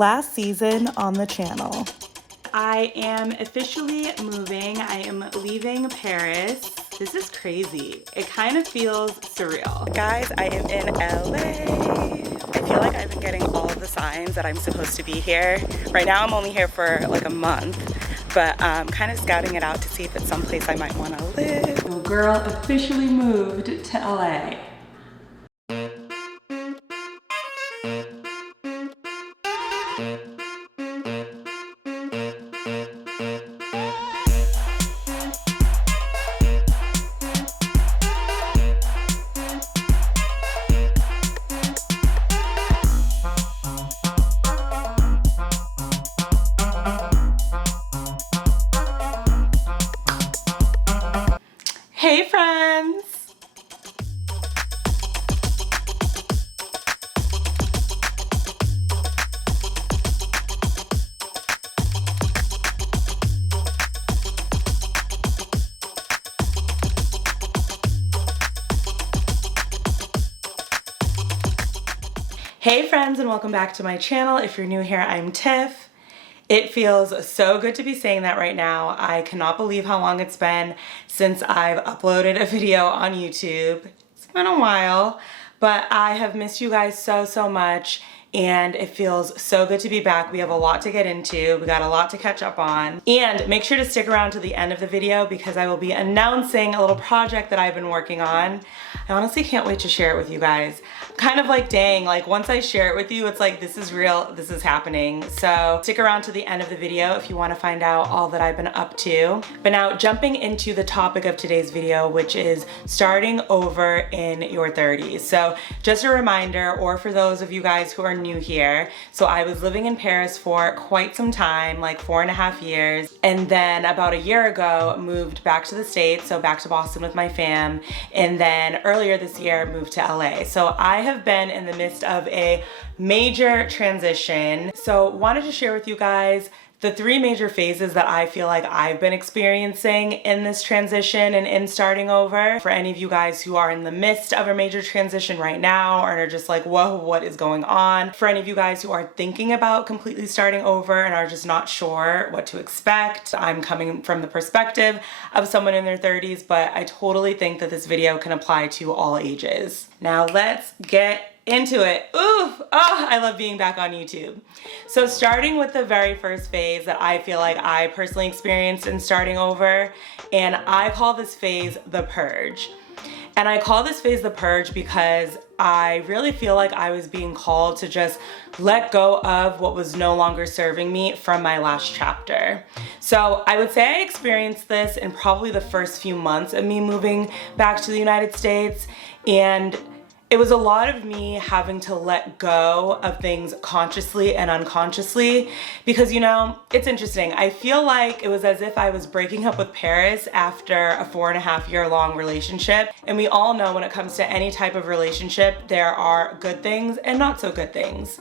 last season on the channel. I am officially moving. I am leaving Paris. This is crazy. It kind of feels surreal. Guys, I am in LA. I feel like I've been getting all of the signs that I'm supposed to be here. Right now I'm only here for like a month, but I'm kind of scouting it out to see if it's someplace I might want to live. Your girl officially moved to LA. Hey friends! Hey friends, and welcome back to my channel. If you're new here, I'm Tiff. It feels so good to be saying that right now. I cannot believe how long it's been since I've uploaded a video on YouTube. It's been a while, but I have missed you guys so much, and it feels so good to be back. We have a lot to get into. We got a lot to catch up on. And make sure to stick around to the end of the video because I will be announcing a little project that I've been working on. I honestly can't wait to share it with you guys. Kind of like, dang, like once I share it with you, it's like, this is real, this is happening. So stick around to the end of the video if you want to find out all that I've been up to. But now jumping into the topic of today's video, which is starting over in your 30s. So just a reminder, or for those of you guys who are new here, so I was living in Paris for quite some time, like 4.5 years. And then about a year ago, moved back to the States, so back to Boston with my fam. And then earlier this year, moved to LA. So I have been in the midst of a major transition. So wanted to share with you guys the 3 major phases that I feel like I've been experiencing in this transition and in starting over. For any of you guys who are in the midst of a major transition right now or are just like, whoa, what is going on? For any of you guys who are thinking about completely starting over and are just not sure what to expect, I'm coming from the perspective of someone in their 30s, but I totally think that this video can apply to all ages. Now let's get into it. Ooh, oh, I love being back on YouTube. So starting with the very first phase that I feel like I personally experienced in starting over, and I call this phase the purge. And I call this phase the purge because I really feel like I was being called to just let go of what was no longer serving me from my last chapter. So I would say I experienced this in probably the first few months of me moving back to the United States, and it was a lot of me having to let go of things consciously and unconsciously because, you know, it's interesting. I feel like it was as if I was breaking up with Paris after a 4.5-year long relationship. And we all know when it comes to any type of relationship, there are good things and not so good things.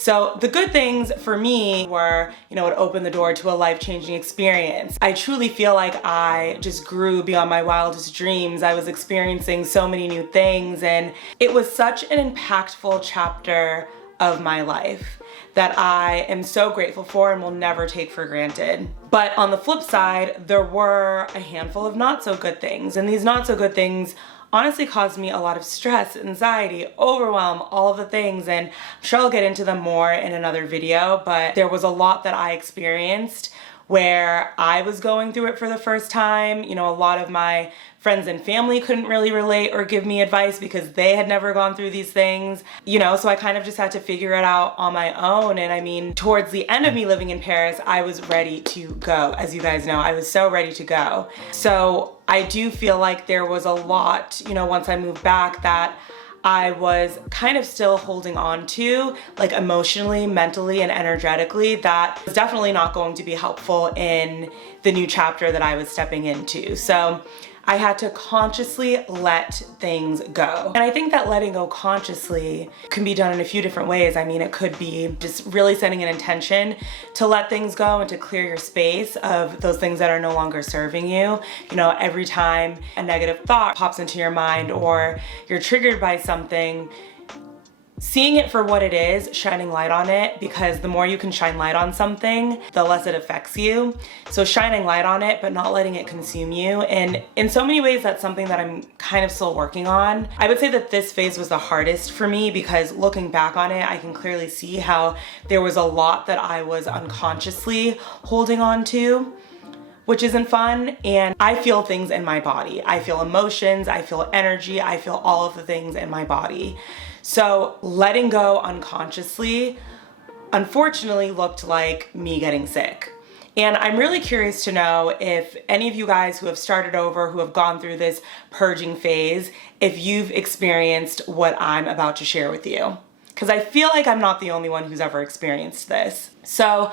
So the good things for me were, you know, it opened the door to a life-changing experience. I truly feel like I just grew beyond my wildest dreams. I was experiencing so many new things, and it was such an impactful chapter of my life that I am so grateful for and will never take for granted. But on the flip side, there were a handful of not so good things, and these not so good things honestly caused me a lot of stress, anxiety, overwhelm, all of the things, and I'm sure I'll get into them more in another video, but there was a lot that I experienced where I was going through it for the first time. You know, a lot of my friends and family couldn't really relate or give me advice because they had never gone through these things, you know, so I kind of just had to figure it out on my own. And I mean, towards the end of me living in Paris, I was ready to go. As you guys know, I was so ready to go. So I do feel like there was a lot, you know, once I moved back that I was kind of still holding on to, like emotionally, mentally, and energetically, that was definitely not going to be helpful in the new chapter that I was stepping into. So I had to consciously let things go. And I think that letting go consciously can be done in a few different ways. I mean, it could be just really setting an intention to let things go and to clear your space of those things that are no longer serving you. You know, every time a negative thought pops into your mind or you're triggered by something, seeing it for what it is, shining light on it, because the more you can shine light on something, the less it affects you. So shining light on it, but not letting it consume you. And in so many ways, that's something that I'm kind of still working on. I would say that this phase was the hardest for me because looking back on it, I can clearly see how there was a lot that I was unconsciously holding on to, which isn't fun. And I feel things in my body. I feel emotions, I feel energy, I feel all of the things in my body. So letting go unconsciously, unfortunately, looked like me getting sick. And I'm really curious to know if any of you guys who have started over, who have gone through this purging phase, if you've experienced what I'm about to share with you. Because I feel like I'm not the only one who's ever experienced this. So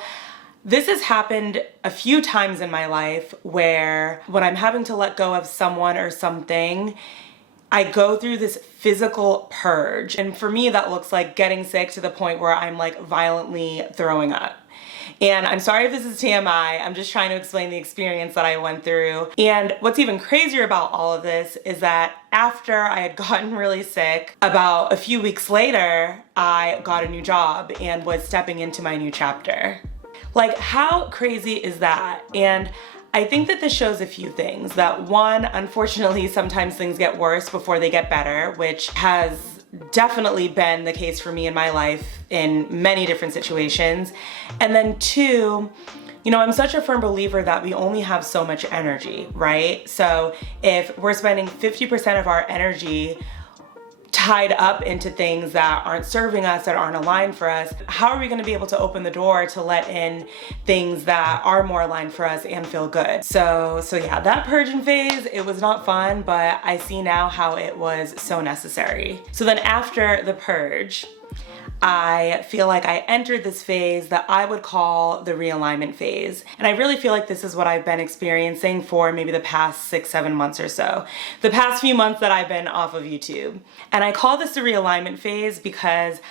this has happened a few times in my life where when I'm having to let go of someone or something, I go through this physical purge. And for me, that looks like getting sick to the point where I'm like violently throwing up. And I'm sorry if this is TMI, I'm just trying to explain the experience that I went through. And what's even crazier about all of this is that after I had gotten really sick, about a few weeks later, I got a new job and was stepping into my new chapter. Like, how crazy is that? And I think that this shows a few things. That one, unfortunately, sometimes things get worse before they get better, which has definitely been the case for me in my life in many different situations. And then two, you know, I'm such a firm believer that we only have so much energy, right? So if we're spending 50% of our energy tied up into things that aren't serving us, that aren't aligned for us, how are we going to be able to open the door to let in things that are more aligned for us and feel good? So yeah, that purging phase, it was not fun, but I see now how it was so necessary. So then after the purge, I feel like I entered this phase that I would call the realignment phase. And I really feel like this is what I've been experiencing for maybe the past 6-7 months or so. The past few months that I've been off of YouTube. And I call this the realignment phase because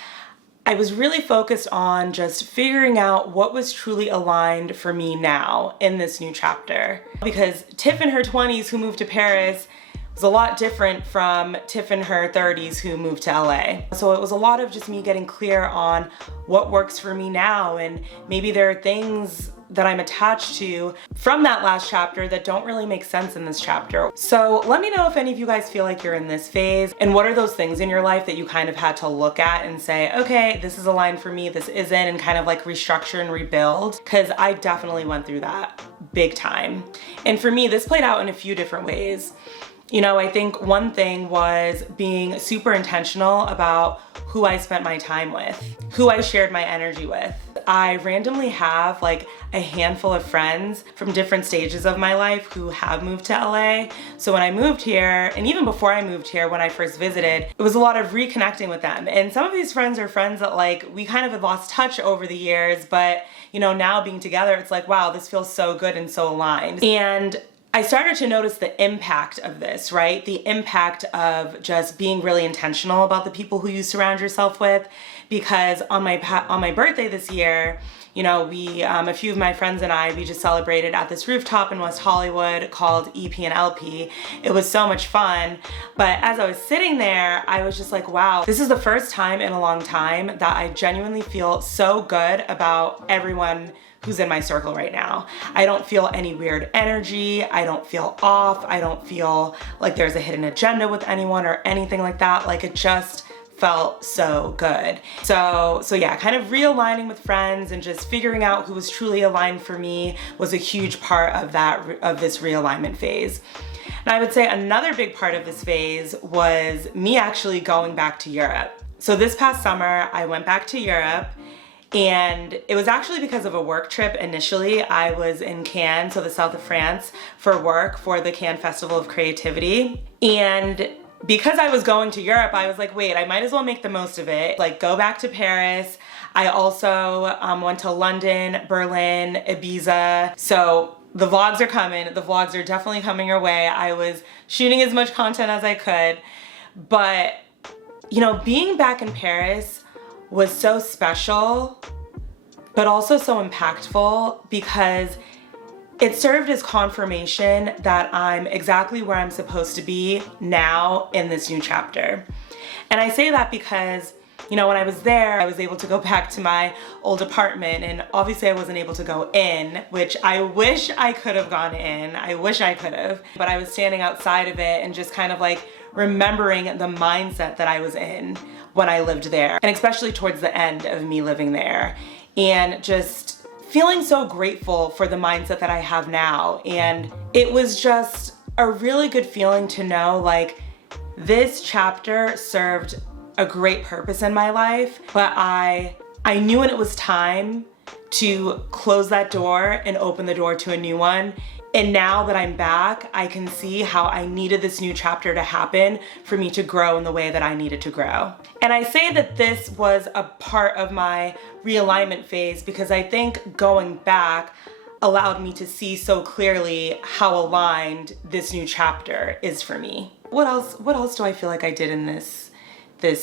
I was really focused on just figuring out what was truly aligned for me now in this new chapter. Because Tiff in her 20s who moved to Paris was a lot different from Tiff in her 30s who moved to LA. So it was a lot of just me getting clear on what works for me now, and maybe there are things that I'm attached to from that last chapter that don't really make sense in this chapter. So let me know if any of you guys feel like you're in this phase, and what are those things in your life that you kind of had to look at and say, okay, this is aligned for me, this isn't, and kind of like restructure and rebuild, because I definitely went through that big time. And for me, this played out in a few different ways. You know, I think one thing was being super intentional about who I spent my time with, who I shared my energy with. I randomly have like a handful of friends from different stages of my life who have moved to LA. So when I moved here, and even before I moved here, when I first visited, it was a lot of reconnecting with them. And some of these friends are friends that like we kind of had lost touch over the years, but you know, now being together, it's like, wow, this feels so good and so aligned. And I started to notice the impact of this, right? The impact of just being really intentional about the people who you surround yourself with. Because on my birthday this year, you know, we, a few of my friends and I, we just celebrated at this rooftop in West Hollywood called EP and LP. It was so much fun. But as I was sitting there, I was just like, wow, this is the first time in a long time that I genuinely feel so good about everyone who's in my circle right now. I don't feel any weird energy. I don't feel off. I don't feel like there's a hidden agenda with anyone or anything like that. Like, it just felt so good. So yeah, kind of realigning with friends and just figuring out who was truly aligned for me was a huge part of this realignment phase. And I would say another big part of this phase was me actually going back to Europe. So this past summer, I went back to Europe. And it was actually because of a work trip initially. I was in Cannes, so the south of France, for work for the Cannes Festival of Creativity. And because I was going to Europe, I was like, wait, I might as well make the most of it. Like, go back to Paris. I also went to London, Berlin, Ibiza. So the vlogs are coming. The vlogs are definitely coming your way. I was shooting as much content as I could. But, you know, being back in Paris was so special, but also so impactful because it served as confirmation that I'm exactly where I'm supposed to be now in this new chapter. And I say that because you know, when I was there, I was able to go back to my old apartment, and obviously I wasn't able to go in, which I wish I could have gone in. I wish I could have, but I was standing outside of it and just kind of like remembering the mindset that I was in when I lived there, and especially towards the end of me living there, and just feeling so grateful for the mindset that I have now. And it was just a really good feeling to know like this chapter served a great purpose in my life, but I knew when it was time to close that door and open the door to a new one. And now that I'm back, I can see how I needed this new chapter to happen for me to grow in the way that I needed to grow. And I say that this was a part of my realignment phase because I think going back allowed me to see so clearly how aligned this new chapter is for me. What else do I feel like I did in this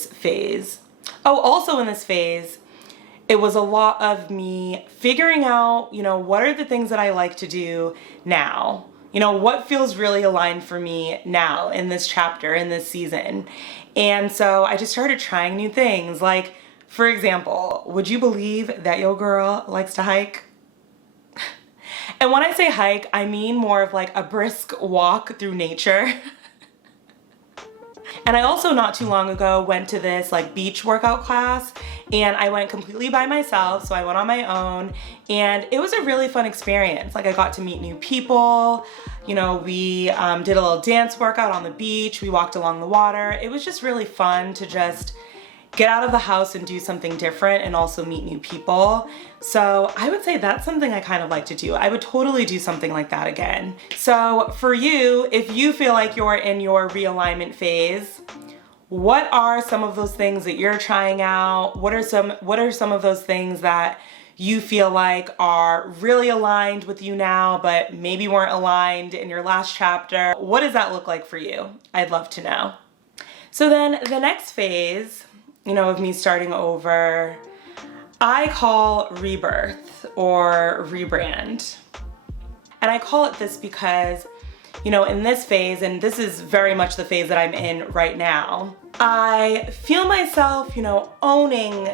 phase? Oh, also in this phase, it was a lot of me figuring out, you know, what are the things that I like to do now? You know, what feels really aligned for me now in this chapter, in this season? And so I just started trying new things. Like, for example, would you believe that your girl likes to hike? And when I say hike, I mean more of like a brisk walk through nature. And I also not too long ago went to this like beach workout class, and I went completely by myself. So I went on my own, and it was a really fun experience. Like I got to meet new people. You know, we did a little dance workout on the beach. We walked along the water. It was just really fun to just get out of the house and do something different and also meet new people. So I would say that's something I kind of like to do. I would totally do something like that again. So for you, if you feel like you're in your realignment phase, what are some of those things that you're trying out? What are some of those things that you feel like are really aligned with you now, but maybe weren't aligned in your last chapter? What does that look like for you? I'd love to know. So then the next phase, you know, of me starting over, I call rebirth or rebrand. And I call it this because, you know, in this phase, and this is very much the phase that I'm in right now, I feel myself, you know, owning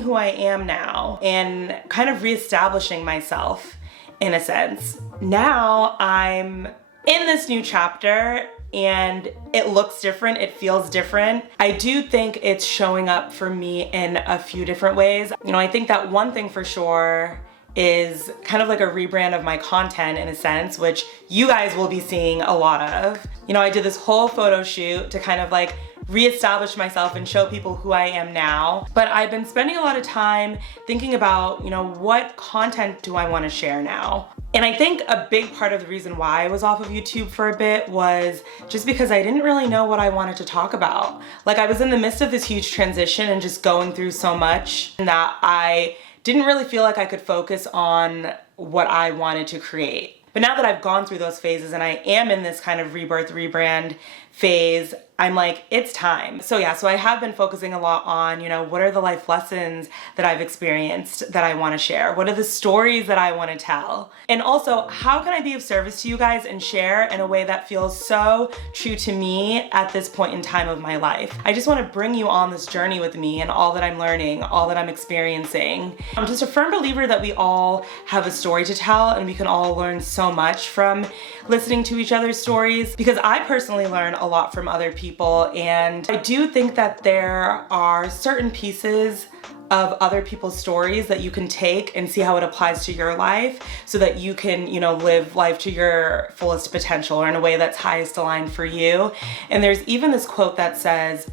who I am now and kind of reestablishing myself in a sense. Now I'm in this new chapter, and it looks different, it feels different. I do think it's showing up for me in a few different ways. You know, I think that one thing for sure is kind of like a rebrand of my content in a sense, which you guys will be seeing a lot of. You know, I did this whole photo shoot to kind of like reestablish myself and show people who I am now. But I've been spending a lot of time thinking about, you know, what content do I want to share now? And I think a big part of the reason why I was off of YouTube for a bit was just because I didn't really know what I wanted to talk about. Like I was in the midst of this huge transition and just going through so much that I didn't really feel like I could focus on what I wanted to create. But now that I've gone through those phases and I am in this kind of rebirth, rebrand phase, I'm like, it's time. So yeah, so I have been focusing a lot on, you know, what are the life lessons that I've experienced that I want to share? What are the stories that I want to tell? And also, how can I be of service to you guys and share in a way that feels so true to me at this point in time of my life? I just want to bring you on this journey with me and all that I'm learning, all that I'm experiencing. I'm just a firm believer that we all have a story to tell and we can all learn so much from listening to each other's stories, because I personally learn a lot from other people. And I do think that there are certain pieces of other people's stories that you can take and see how it applies to your life so that you can, you know, live life to your fullest potential or in a way that's highest aligned for you. And there's even this quote that says,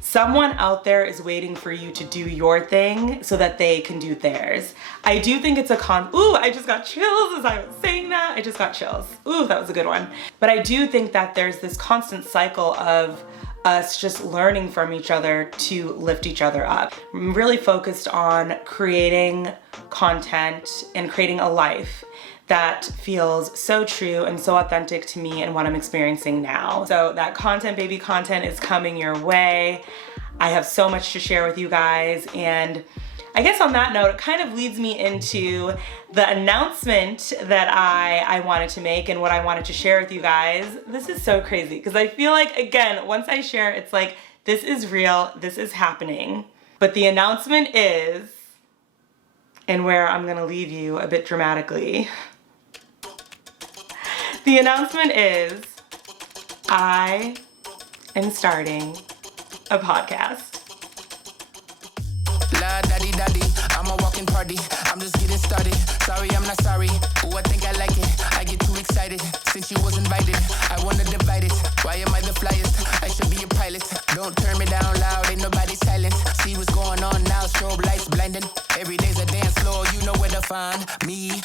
someone out there is waiting for you to do your thing so that they can do theirs. I do think it's ooh, I just got chills as I was saying that. I just got chills. Ooh, that was a good one. But I do think that there's this constant cycle of us just learning from each other to lift each other up. I'm really focused on creating content and creating a life that feels so true and so authentic to me and what I'm experiencing now. So that content, baby, content is coming your way. I have so much to share with you guys, and I guess on that note, it kind of leads me into the announcement that I wanted to make and what I wanted to share with you guys. This is so crazy because I feel like, again, once I share, it's like, this is real, this is happening. But the announcement is, and where I'm gonna leave you a bit dramatically, the announcement is I am starting a podcast. La daddy daddy, I'm a walking party. I'm just getting started. Sorry, I'm not sorry. Oh, I think I like it. I get too excited since you was invited. I wanna divide it. Why am I the flyest? I should be a pilot. Don't turn me down loud. Ain't nobody silent. See what's going on now. Strobe lights blinding. Every day's a dance floor. You know where to find me.